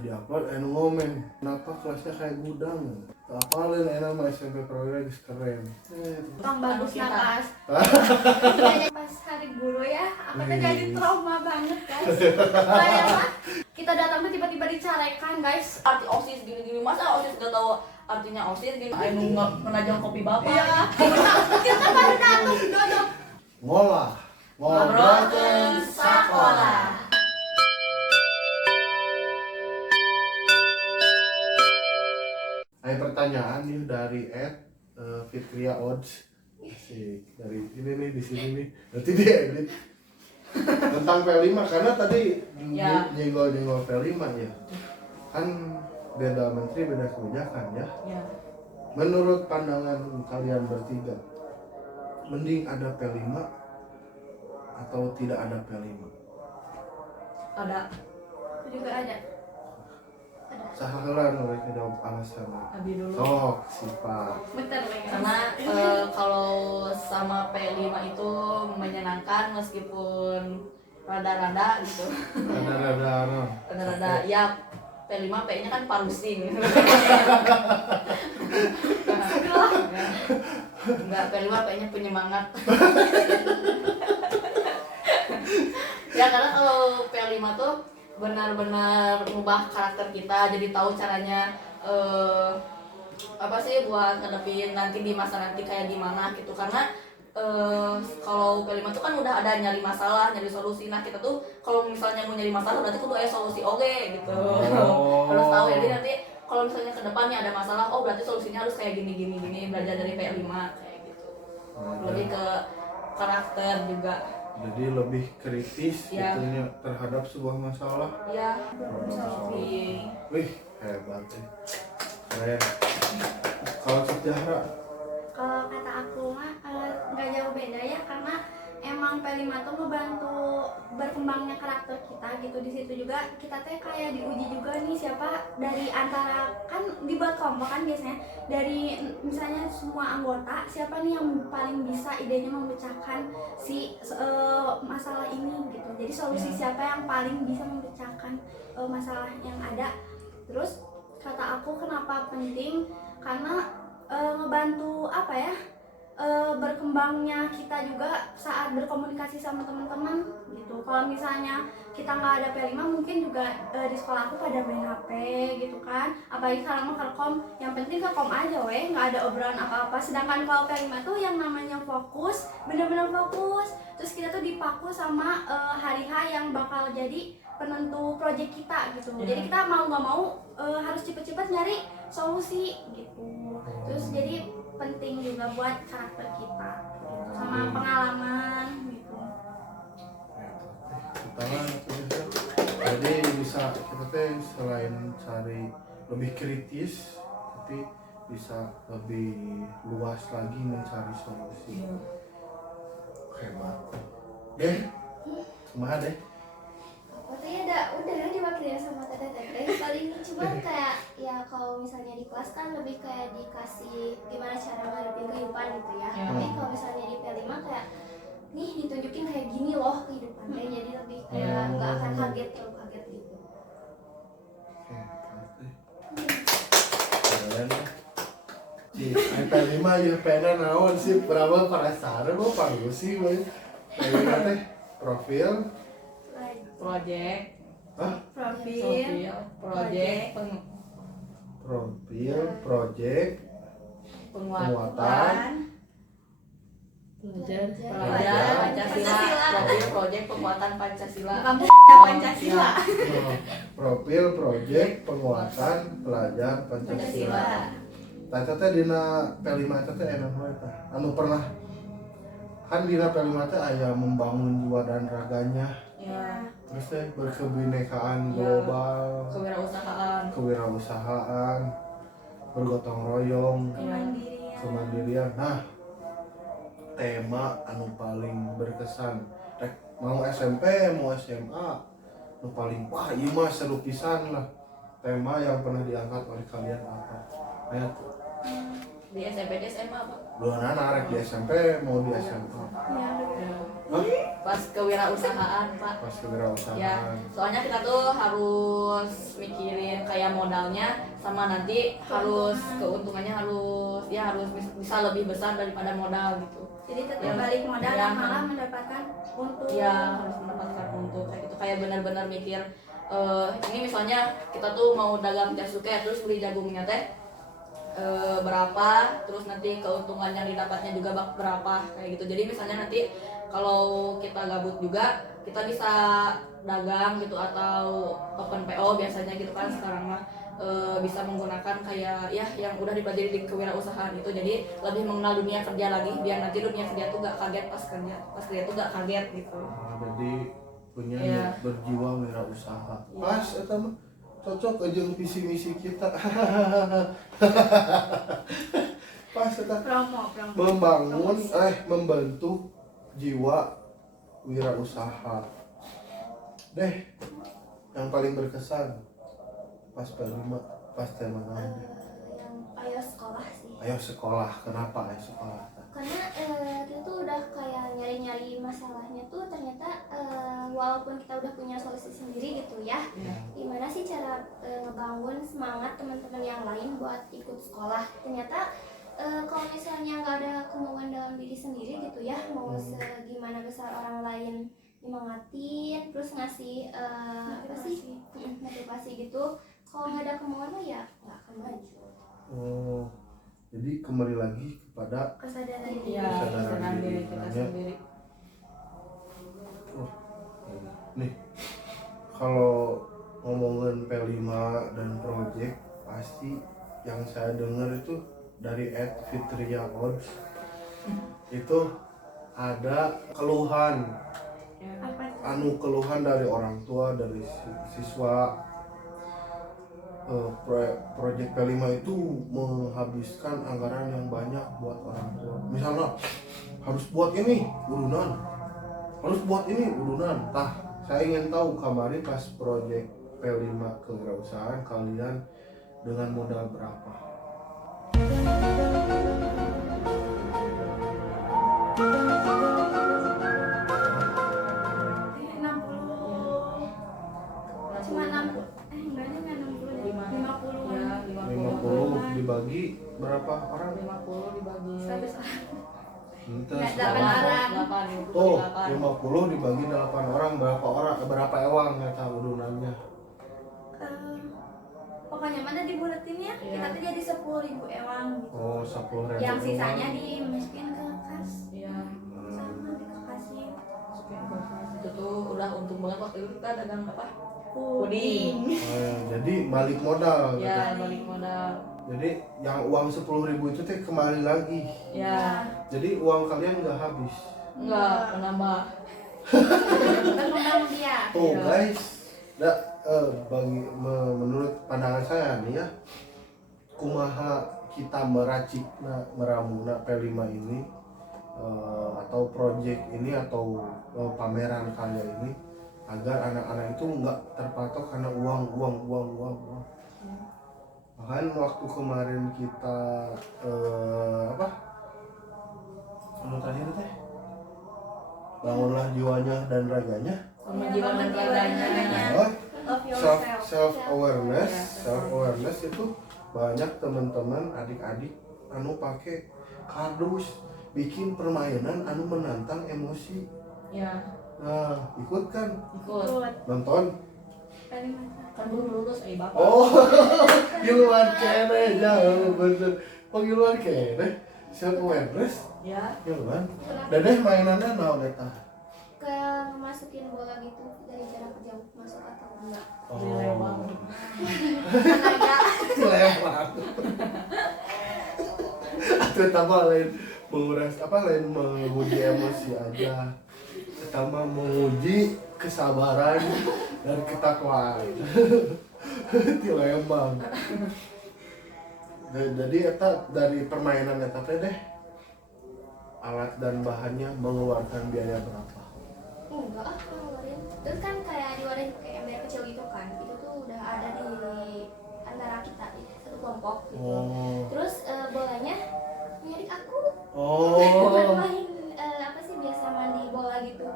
diupload ngomen kenapa kelasnya kayak gudang apalin enak mah SMP Prawira geus keren Bang bagus napas. Pas hari guru ya, aku tuh jadi trauma banget guys. Kayak mah kita datang tuh tiba-tiba dicarekan guys. Arti OSIS gini-gini, masa OSIS gak tahu artinya OSIS gini? Ayo nggak menajam kopi bapak. Iya. Kita baru datang dodok. Ngobrolkeun sakola. Ada pertanyaan nih dari Fitria Odds. Asik. Dari ini nih di sini nih. Nanti dia edit tentang P5 karena tadi nyenggol P5 ya. Kan beda menteri beda kebijakan ya. Menurut pandangan kalian bertiga, mending ada P5 atau tidak ada P5? Ada. Aku juga ada. Sahalan mereka jawab alasan. Abi dulu. Sok sifat. Bentar lagi. Karena kalau sama P5 itu menyenangkan meskipun rada-rada gitu. Rada-rada ya P5 P-nya kan parusing. Enggak, P5 P-nya penyemangat. Ya karena kalau P5 tuh benar-benar mengubah karakter kita, jadi tahu caranya apa sih buat ngadepin nanti di masa nanti kayak gimana gitu. Karena kalau P5 tuh kan udah ada nyari masalah, nyari solusi. Nah kita tuh kalau misalnya mau nyari masalah berarti kudu ada solusi gitu. Harus tahu ya, jadi nanti kalau misalnya ke depannya ada masalah, oh berarti solusinya harus kayak gini, belajar dari P5 kayak gitu. Lebih ke karakter juga. Jadi lebih kritis gitu terhadap sebuah masalah. Iya, solving. Wih, hebat ya. Keren. Kalau sejarah? Kalau kata aku mah nggak jauh beda ya, karena emang P5 tuh ngebantu berkembangnya karakter kita gitu. Di situ juga kita teh kayak diuji juga nih siapa dari antara, kan dibuat kelompok kan biasanya dari misalnya semua anggota siapa nih yang paling bisa idenya memecahkan si masalah ini gitu. Jadi solusi siapa yang paling bisa memecahkan masalah yang ada. Terus kata aku kenapa penting, karena ngebantu apa ya, berkembangnya kita juga saat berkomunikasi sama teman-teman gitu. Kalau misalnya kita nggak ada P5 mungkin juga di sekolah aku pada main HP gitu kan, apalagi sekarang mah Telkom, yang penting ke kom aja weh, nggak ada obrolan apa-apa. Sedangkan kalau P5 tuh yang namanya fokus, bener-bener fokus, terus kita tuh dipaku sama hari-H yang bakal jadi penentu proyek kita gitu. Jadi kita mau nggak mau harus cepet-cepet nyari solusi gitu. Terus jadi penting juga buat karakter kita gitu, sama pengalaman gitu. Jadi bisa kita teh selain cari lebih kritis, tapi bisa lebih luas lagi mencari solusi. Hebat. Kumaha deh? Pokoknya udah diwakili sama teteh paling cuma kayak ya kalau misalnya di kelas kan lebih kayak dikasih gimana cara ngadepin kehidupan gitu ya. Tapi kalau misalnya di P5 kayak nih ditunjukin kayak gini loh kehidupannya, jadi lebih kayak nggak akan terlalu kaget gitu. P5 ya pena naon sih berapa perasaan kok paru sih we. Teh profil Project. Profil, project, penguatan, pelajar Pancasila. Profil project penguatan Pancasila. kamu Pancasila. Profil project penguatan pelajar Pancasila. Tata teh dina P5 teh enak banget tah. Anu pernah kan dina P5 teh aya membangun jiwa dan raganya. Ya. Terus teh berkebinekaan global, kewirausahaan, bergotong royong, kemandirian. Nah, tema anu paling berkesan rek mau SMP mau SMA anu paling wah ieu mah seru pisan lah, tema yang pernah diangkat oleh kalian apa? Aya tuh. Di SMP di SMA apa? Dua anak rek di SMP mau di SMA. Ya, Hah? Pas kewirausahaan Pak. Pas kewirausahaan. Ya, soalnya kita tuh harus mikirin kayak modalnya sama nanti harus keuntungannya harus bisa lebih besar daripada modal gitu. Jadi tetap Ya. balik modal Ya. dan malah mendapatkan untung. Ya harus mendapatkan untung kayak gitu, kayak benar-benar mikir ini misalnya kita tuh mau dagang jasuke terus beli jagungnya teh berapa, terus nanti keuntungan yang didapatnya juga berapa kayak gitu. Jadi misalnya nanti kalau kita gabut juga kita bisa dagang gitu atau open PO biasanya gitu kan sekarang mah bisa menggunakan kayak ya yang udah dipelajari di kewirausahaan itu, jadi lebih mengenal dunia kerja lagi biar nanti dunia kerja tuh gak kaget pas kerja tuh gak kaget gitu. Jadi punya Iya. berjiwa wirausaha. Pas eta mah cocok aja visi misi kita. Pas eta Promo. membantu jiwa wirausaha. Deh, yang paling berkesan pas P5 pas tema naon deh? Yang ayo sekolah sih. Ayo sekolah, kenapa ayo sekolah? Karena kita tuh udah kayak nyari-nyari masalahnya tuh ternyata walaupun kita udah punya solusi sendiri gitu ya, gimana sih cara ngebangun semangat teman-teman yang lain buat ikut sekolah. Ternyata kalau misalnya nggak ada kemauan dalam diri sendiri gitu ya, mau segimana besar orang lain nyemangatin terus ngasih apa sih motivasi gitu, kalau nggak ada kemauan mah ya nggak akan maju. Oh, jadi kembali lagi kepada Kesadaran diri. Iya, kesadaran diri kita Nanya. sendiri. Nih, kalau ngomongin P5 dan project, pasti yang saya dengar itu dari Fitria Odds itu ada keluhan, Apa? keluhan dari orang tua, dari siswa. Project P5 itu menghabiskan anggaran yang banyak buat orang tua. Misalnya harus buat ini urunan, harus buat ini urunan. Saya ingin tahu kemarin pas project P5 kewirausahaan kalian dengan modal berapa? Cuma 60. Enggak deh, enggak 60 deh. 50. Ya, 50 dibagi berapa orang? 50 dibagi 100 orang. Ente Nggak, sekolah. 8 orang. Tuh, 50 dibagi 8 orang berapa ewang ya tahu udunannya. Pokoknya mana dibulatin ya, Iya. kita tuh jadi 10.000 ewang gitu. Oh, 10.000 Yang ewang. sisanya dimasukin ke kas. Iya, Sama dikasih masukin ke kas. Itu tuh udah untung banget waktu itu kita dagang apa? puding. Jadi balik modal gitu. Ya, balik modal. Jadi yang uang 10.000 itu teh kembali lagi. Ya, Jadi uang kalian nggak habis. enggak menambah. Berkembang dia. Tuh Iya. guys, menurut pandangan saya nih ya, kumaha kita meracik meramuna P5 ini atau project ini atau pameran karya ini agar anak-anak itu nggak terpatok karena uang. Bahkan waktu kemarin kita terakhir teh bangunlah jiwanya dan raganya. Sama jiwa dan raganya. Love yourself. self awareness itu banyak teman-teman adik-adik anu pakai kardus bikin permainan anu menantang emosi. Ya, Nah, ikut kan ikut. nonton. Kalimantan. Kan belum lulus, bapak. Oh, giluan kene jauh bener. Oh, giluan kene. Self awareness Ya, giluan. Dedeh mainannya naon eta? Kayak masukin bola gitu dari jarak jauh masuk atau enggak. dilewang. Lewat. Atau tambah lain menguras lain menguji emosi aja. Pertama menguji kesabaran dan ketakwaan. Di Lembang. Jadi eta dari permainan eta teh deh alat dan bahannya mengeluarkan biaya berapa? Enggak ngeluarin. Terus kan kayak diluarin kayak ember kecil gitu kan. Itu tuh udah ada di antara kita satu kelompok gitu. Oh. Terus bolanya milik aku. Oh. Main apa sih biasa mandi bola gitu.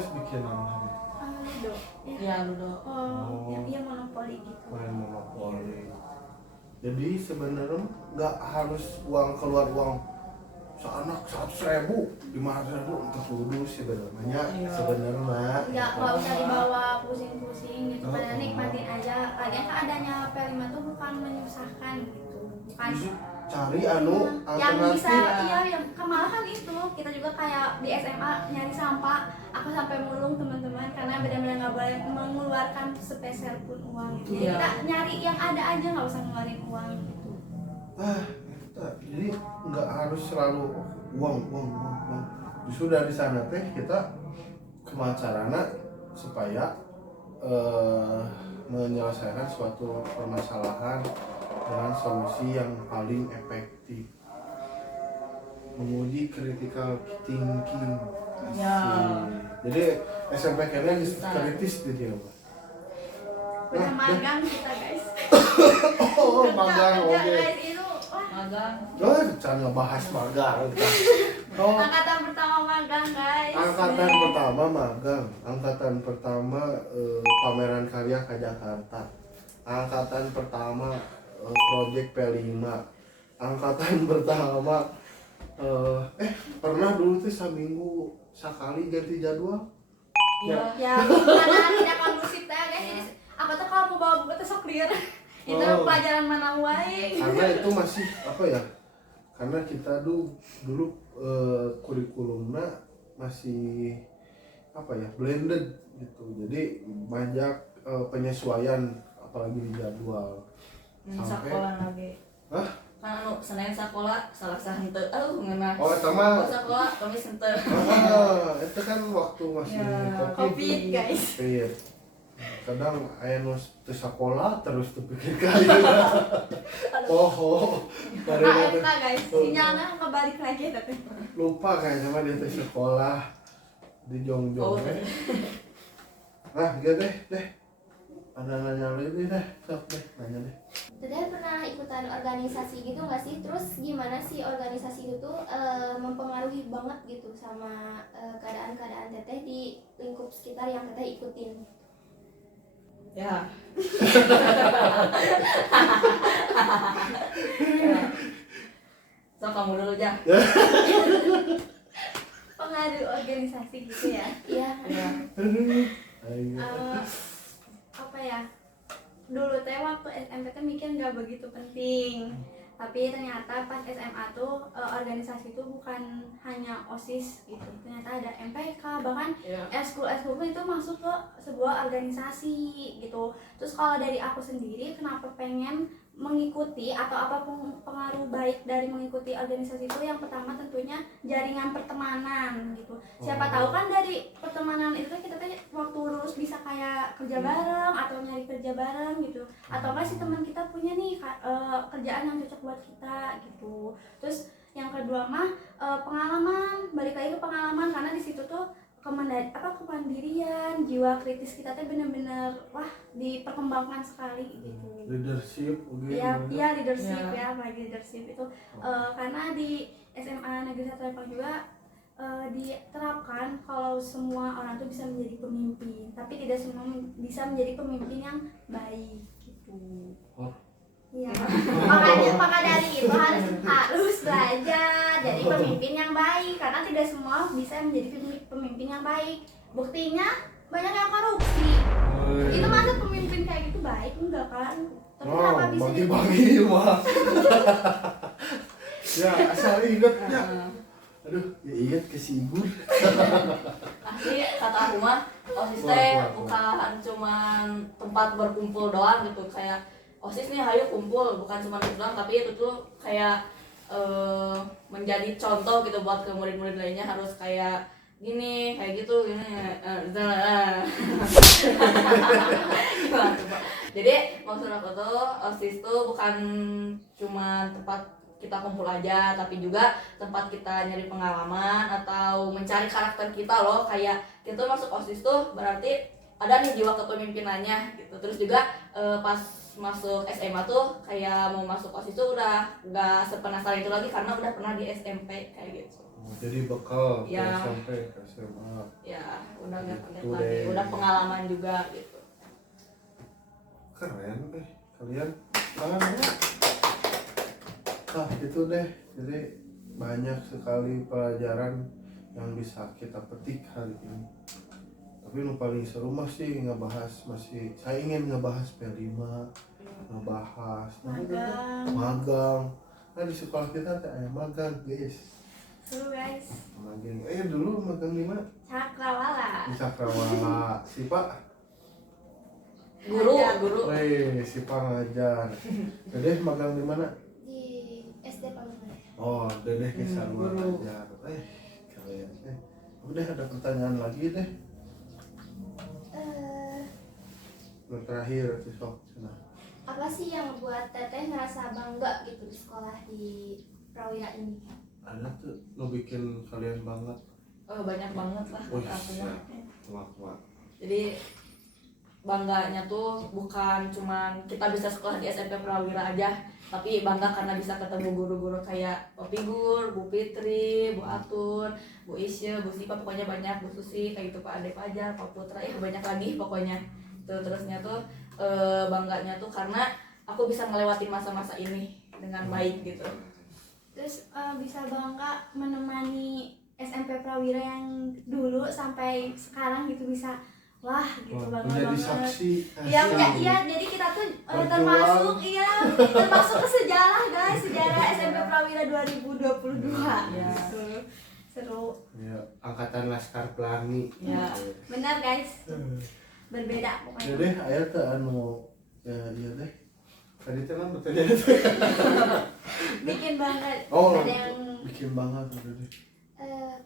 Agnes bikin apa? Ludo. Ya Ludo. Oh, yang monopoli gitu. Main monopoli. Jadi sebenarnya nggak harus uang keluar uang seanak 100.000, 500.000 untuk ludo sebenarnya. Iya. Sebenarnya. Nggak usah dibawa pusing-pusing gitu, Oh. karena nikmatin aja. Lagian kan adanya P5 tuh bukan menyusahkan gitu, bukan Justru cari anu yang bisa, alternatif. iya yang kemalahan itu kita juga kayak di SMA nyari sampah, aku sampai mulung teman-teman karena benar-benar nggak boleh mengeluarkan sepeser pun uang gitu. Jadi Iya. kita nyari yang ada aja, nggak usah ngeluarin uang gitu. Jadi nggak harus selalu uang. Justru dari sana teh kita kemacarana supaya menyelesaikan suatu permasalahan dengan solusi yang paling efektif, menguji critical thinking. Ya. Jadi SMP kalian kritis di dia. Udah magang kita guys. Oh, magang Kerja, oke. guys itu wah, Magang. Oh, jangan ngebahas magang. Oh, angkatan pertama magang guys. angkatan pertama magang, angkatan pertama pameran karya ke Jakarta, angkatan pertama project P5, angkatan pertama pernah dulu tuh seminggu sekali ganti jadwal. Iya. Ya, karena tidak kondusif teh guys. Jadi aku tuh kalau mau bawa buku tuh sok clear. Itu Oh. pelajaran mana wae. Karena itu masih apa ya? Karena kita dulu kurikulumnya masih apa ya? Blended gitu. Jadi banyak penyesuaian apalagi di jadwal. Sampai Sekolah lagi. Hah? Kan anu Senin sekolah salah henteu. Ngeunah. Oh, eta mah Sekolah Kamis henteu. itu kan waktu masih Ya, Covid guys. Iya. Kadang aya nu teu sakola terus teu pikir kali. Oh. AFK guys. Sinyalnya kebalik lagi tapi. Lupa kayaknya mah dia teh sekolah di Jongjong. Oh, Nah, gitu deh. Ada nanya lagi deh, sok deh, nanya deh. Teteh pernah ikutan organisasi gitu nggak sih? Terus gimana sih organisasi itu tuh mempengaruhi banget gitu sama keadaan-keadaan teteh di lingkup sekitar yang teteh ikutin? Ya. So kamu dulu aja. Pengaruh organisasi gitu ya. Iya. Ya. Ayo. Apa ya? Dulu teh waktu SMP teh mikir nggak begitu penting. Tapi ternyata pas SMA tuh organisasi itu bukan hanya OSIS gitu. Ternyata ada MPK, bahkan Ya. eskul itu masuk ke sebuah organisasi gitu. Terus kalau dari aku sendiri kenapa pengen mengikuti atau apapun pengaruh baik dari mengikuti organisasi itu, yang pertama tentunya jaringan pertemanan gitu. Siapa tahu kan dari pertemanan itu kita teh waktu lulus bisa kayak kerja bareng atau nyari kerja bareng gitu. Atau enggak si teman kita punya nih kerjaan yang cocok buat kita gitu. Terus yang kedua mah pengalaman, balik lagi ke pengalaman karena di situ tuh kemandirian, jiwa kritis kita tuh bener-bener wah diperkembangkan sekali gitu. Leadership mungkin. Iya leadership Ya. ya, apalagi leadership itu karena di SMA Negeri 1 Lempang juga diterapkan kalau semua orang tuh bisa menjadi pemimpin, tapi tidak semua bisa menjadi pemimpin yang baik gitu. Oh. Iya. Maka dari itu harus belajar jadi pemimpin yang baik karena tidak semua bisa menjadi pemimpin yang baik. Buktinya banyak yang korupsi. Itu masa pemimpin kayak gitu baik enggak kan? Tapi kenapa bisa jadi bagi-bagi mah. Ya, asal ingetnya. Aduh, ya inget ke si Igur. Asli kata aku mah OSIS teh bukan cuman tempat berkumpul doang gitu, kayak OSIS nih hayu kumpul, bukan cuma itu doang, tapi itu tuh kayak menjadi contoh gitu buat ke murid-murid lainnya, harus kayak gini, kayak gitu, gini. Jadi maksud aku tuh OSIS tuh bukan cuma tempat kita kumpul aja, tapi juga tempat kita nyari pengalaman atau mencari karakter kita loh. Kayak kita masuk OSIS tuh berarti ada nih jiwa kepemimpinannya gitu. Terus juga pas masuk SMA tuh kayak mau masuk OSIS tuh udah nggak sepenasaran itu lagi karena udah pernah di SMP kayak gitu. Oh, jadi bekal ke Ya. SMP ke SMA. Ya udah nggak kaget Gitu lagi, deh. udah pengalaman juga gitu. Keren kalian mana? Nah itu deh, jadi banyak sekali pelajaran yang bisa kita petik hari ini. Tapi yang paling seru masih saya ingin ngebahas P5, ngebahas magang. Nah di sekolah kita ada magang guys. Seru guys. Magang, dulu magang di mana? Cakrawala. Di Cakrawala. Si Pak, Guru. weh si Pak ngajar. Dedeh magang di mana? Di SD Pamulang. Oh, Dedeh kisah luar guru. ngajar. Kalian udah ada pertanyaan lagi deh. Eh, Yang terakhir besok sana. apa sih yang buat teteh ngerasa bangga gitu di sekolah di Prawira ini? Ada tuh lo bikin kalian banget. Banyak banget lah Wih, kata aku mah. wah. Jadi bangganya tuh bukan cuman kita bisa sekolah di SMP Prawira aja, tapi bangga karena bisa ketemu guru-guru kayak Pak Figur, Bu Fitri, Bu Atun, Bu Isya, Bu Sipa, pokoknya banyak, Bu Susi, kayak gitu, Pak Ade Fajar, Pak Putra, banyak lagi pokoknya. Terusnya tuh bangganya tuh karena aku bisa melewati masa-masa ini dengan baik gitu. Terus bisa bangga menemani SMP Prawira yang dulu sampai sekarang gitu, bisa wah gitu, bangga Menjadi banget. saksi. Iya, asli. jadi kita tuh Berjuang. termasuk ke sejarah guys, sejarah SMP Prawira 2022. Ya. Gitu. Seru. Ya, angkatan Laskar Pelangi. Ya. Benar guys, berbeda pokoknya. Jadi aya teh anu iya deh. Tadi teh kan pertanyaan itu. Bikin bangga. Oh, Ada yang bikin banget udah deh.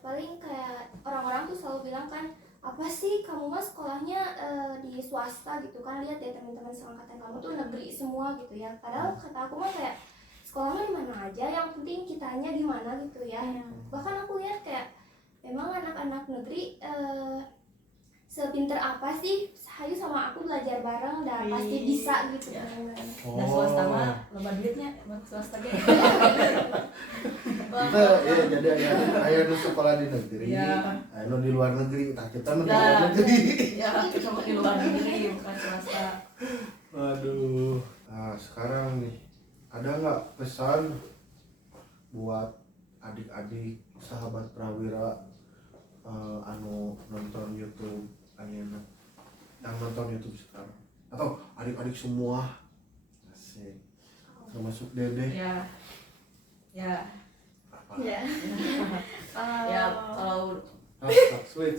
Paling kayak orang-orang tuh selalu bilang kan, apa sih kamu mah sekolahnya di swasta gitu kan, lihat ya teman-teman seangkatan kamu tuh negeri semua gitu ya. Padahal kata aku mah kayak sekolahnya di mana aja, yang penting kitanya di mana gitu ya. Bahkan aku lihat kayak memang anak-anak negeri sepinter apa sih, Hayu sama aku belajar bareng dan pasti bisa gitu. Ya. Kan. Nah swasta mah loba duitnya, emang swasta ge. Kita ya jadi aya nu sekolah di negeri, Ya. aya nu di luar negeri, tah kita mah di Ya. luar negeri. Ya, kita mah di luar negeri bukan swasta. Waduh. Nah, sekarang nih ada nggak pesan buat adik-adik sahabat Prawira anu nonton YouTube ayeuna, yang nonton YouTube sekarang, atau adik-adik semua, asik, termasuk Dedeh. Ya. Apa? ya. Ya kalau Sweet.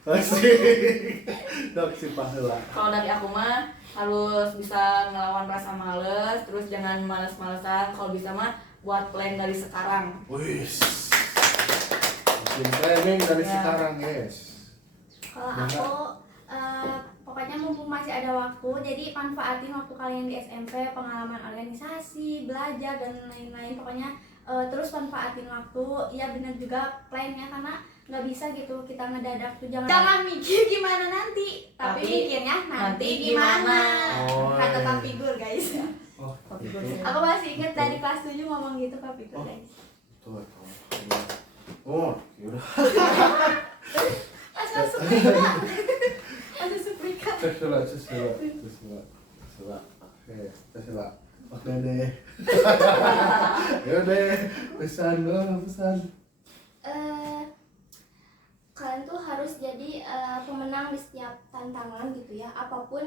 Asik. Dok si paheula. kalau dari aku mah harus bisa ngelawan rasa males, terus jangan males-malesan, kalau bisa mah buat plan dari sekarang. Wis. Bikin planning dari Ya. sekarang, guys. Kalau aku pokoknya mumpung masih ada waktu, jadi manfaatin waktu kalian di SMP, pengalaman organisasi, belajar dan lain-lain. Pokoknya terus manfaatin waktu. Ya benar juga plannya, karena nggak bisa gitu kita ngedadak tuh, jangan mikir gimana nanti, tapi mikirnya nanti gimana. Oh, Kata iya. Kak Figur guys. Oh, Tapi gitu. gue- Aku masih inget dari kelas 7 ngomong gitu Kak Figur Oh. guys. Tuh. Oh, yaudah. Masa Suprika. Masa Suprika. Cesela. Oke, Cesela. Oke deh. Yaudah, pesan dong, pesan. Kalian tuh harus jadi pemenang di setiap tantangan gitu ya. Apapun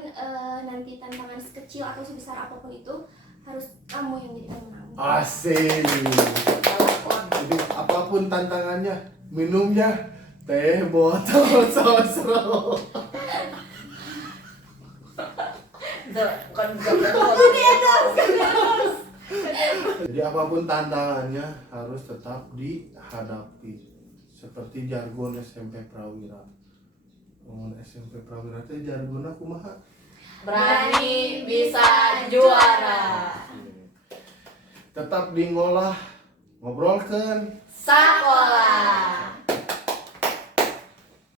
nanti tantangan sekecil atau sebesar apapun itu, harus kamu yang jadi pemenang. Asik. Jadi apapun tantangannya, minumnya teh botol sosro. Jadi apapun tantangannya harus tetap dihadapi. Seperti jargon SMP Prawira. Ngomong SMP Prawira teh jargon kumaha? Berani bisa juara. Tetap di ngolah, ngobrolkeun Sekolah.